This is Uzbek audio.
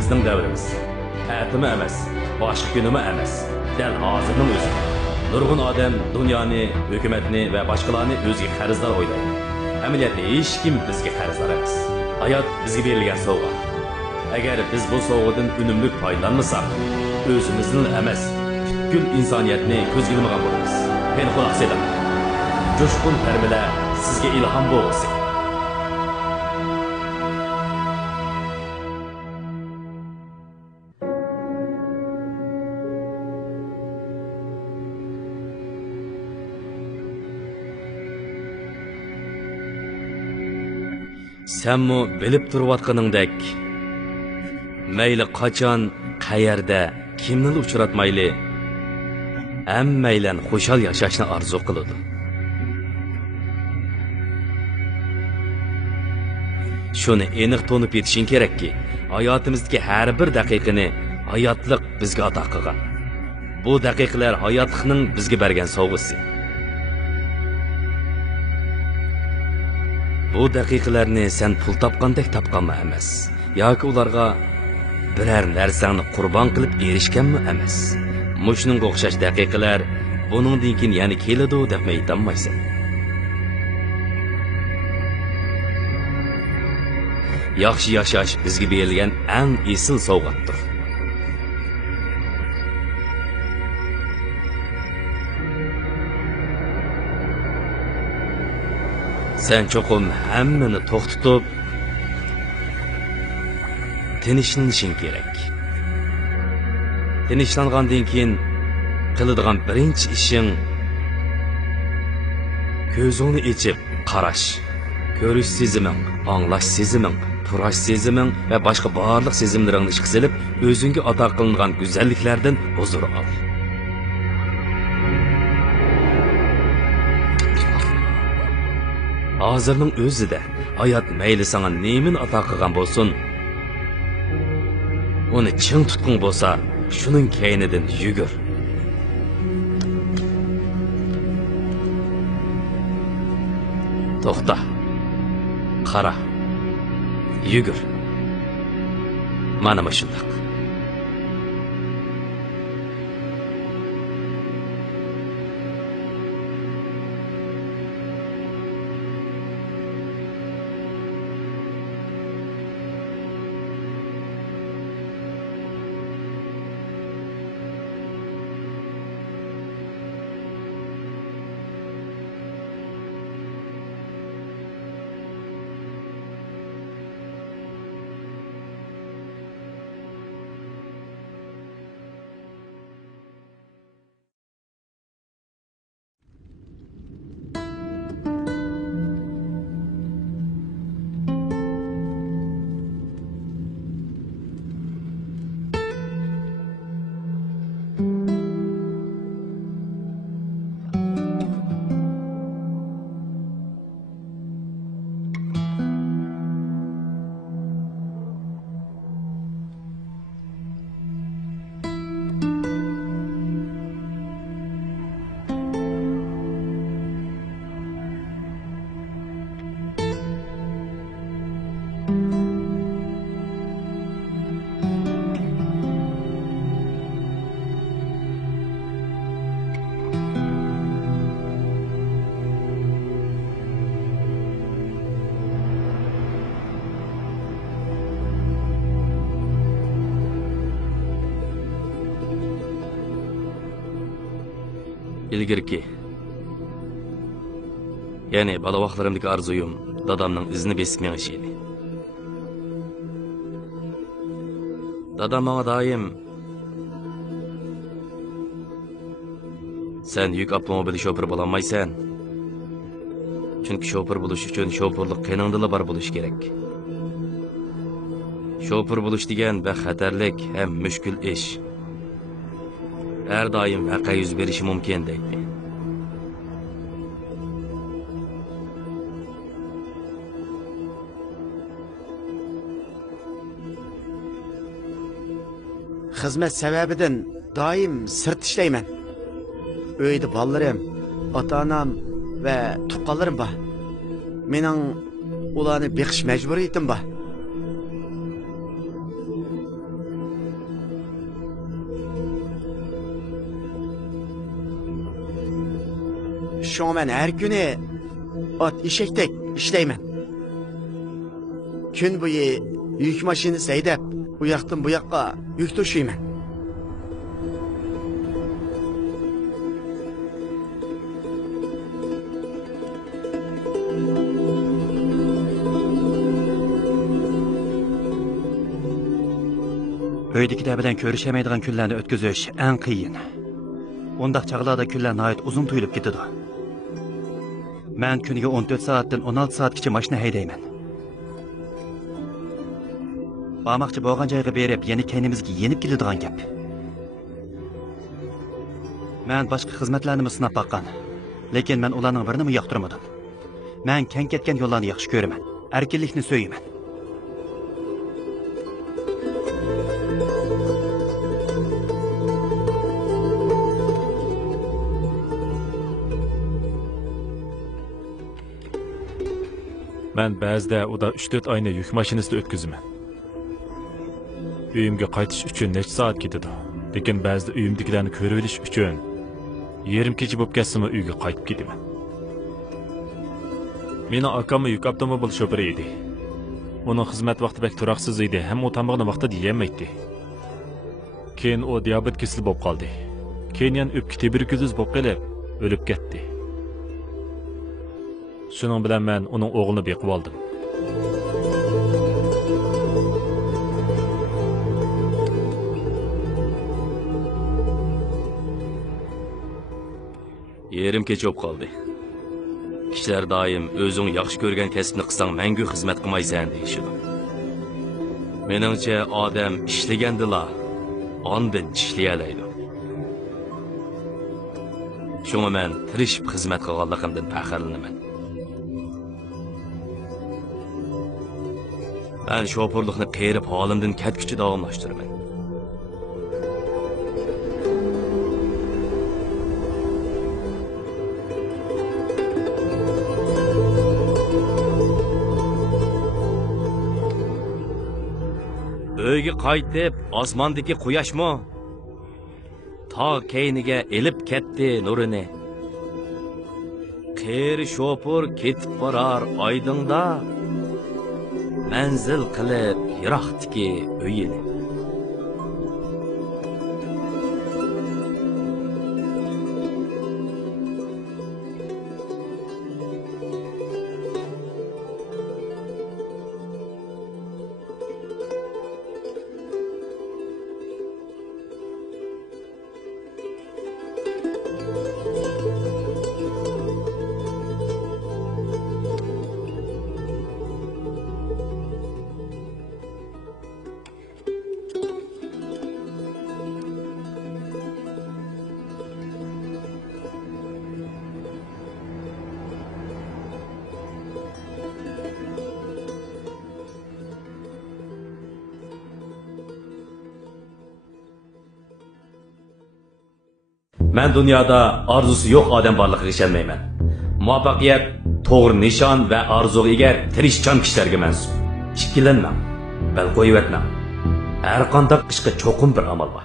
bizning davrimiz. Atimi emas, boshqa kunimi emas. Dal hozirning o'zi. Nurg'un odam dunyoni, hukumatni va boshqalarni o'ziga qarzdor o'ylaydi. Amaliyotda hech kim bizga qarzdor emas. Hayot bizga berilgan sovg'a. Agar biz bu sovg'adan unumli foydalanmasak, o'zimizni emas, butkul insoniyatni ko'zga ilmagan bo'lamiz. Men quloq seling. Jo'shqin tarbiyalar sizga ilhom bo'lsin. Senmi bilib turayotganingdek, mayli qachon, qayerda, kimni uchratmayli, hammaylan xushal yashashni orzu qiladi. Shuni aniq to'nib yetishing kerakki, hayotimizdagi har bir daqiqani hayotlik bizga ato qilgan. Bu daqiqalar hayotlikning bizga bergan sovg'asi. Bu daqiqalarni sen pul topgandek topganmi emas, yoki ularga biror narsani qurbon qilib erishganmi emas. Mushunga o'xshash daqiqalar buningdan keyin yana keladi deb aytolmaysan. Yaxshi yashash bizga berilgan eng esil sovg'atdir. Sen cho'qim hammani to'xtatib, tinchlanishing kerak. Tinchlangandan keyin qiladigan birinchi ishing ko'zingni ochib qarash, ko'rish seziming, anglash seziming, turash seziming va boshqa barliq sezimlaringni ishga solib, o'zingga ato qilingan go'zalliklardan huzur ol. Hozirning o'zida hayot mayli sana nemin ato qilgan bo'lsin, uni ching tutqin bo'lsa, shuning keynidan yugur. To'xta. Qara. Yugur. Mana shunday. ilgirki. Yani bala vaqtlarimdagi arzuyum dadamning izini besib menish edi. Dadam menga doim sen yük avtomobili şoför bo'lamaysan. Chunki şoför bo'lish uchun şoförlik qaningdala bar bo'lish kerak. Şoför bo'lish degan baxatarlik ham mushkul ish. Her daim vaqa yuz berishi mumkin deydi. Xizmat sababidan doim sirt ishlayman. Uyda bolalarim, ota-onam va tuqqanlarim bor. Mening ularni beqish majburiyatim bor. Şoňa men her güni at eşekdek işleymen. Gün boyu yük maşinası haydap, bu yoqdan bu yoqqa yük taşıyman. Öydekiler bilen körüşemeydiğin günlerini ötküzüş en kıyın. Ondaq çağlarda günler nahayet uzun tuyulup gitidi. Men kuniga 14 saatdan 16 saatgacha mashina haydayman. Barmoqchi bo'lgan joyga berib, yana kendimizga yenib keladigan gap. Men boshqa xizmatlarni sinab baqqan, lekin men ularning birini yoqtirmadim. Men keng ketgan yo'llarni yaxshi ko'raman, erkinlikni so'yman. Ben ba'zida uda 3-4 oyni yük mashinasida o'tkazaman. Uyimga qaytish uchun necha soat ketadi. Lekin ba'zida uyimdagilarni ko'rib olish uchun yarim kecha bo'lib ketsa-mu uyga qaytib ketaman. Meni akam yuk avtomobil shoferi edi. Uning xizmat vaqti bek turaqsiz edi, ham u tamog'ini vaqtida yemaydi. Keyin u diabet kasali bo'lib qoldi. Keyin yana o'pka tuberkulyoz bo'lib qolib, o'lib ketdi. Şunun bilen ben onun oğlunu beqib oldim. Yerim keç op qaldı. Kişiler daim özün yaxşı görgen kesibni qilsang mangu xizmat qilmaysan deyishidi. Meningcha odam ishlagandila ondan ishlayalaydi. Şuna men tirishib xizmat qilganligimdan faxrlanaman. Ben şoförlükni qerib holimdan ketkichi davomlashtiraman. Uyga qaytib, osmondagi quyoshmi tog' keyniga elib ketdi nurini. Qeri şoför ketib borar oydinda manzil qilib yiroqdiki uyini. Ben dünyada arzusu yok adam barlığı işenmeymen. Muvaffaqiyat, to'g'ri nishon ve arzuga ega tirishchan kishilarga mansub. Ikkilanmang, bal qo'yib etmang. Har qanday ishga cho'qim bir amal bor.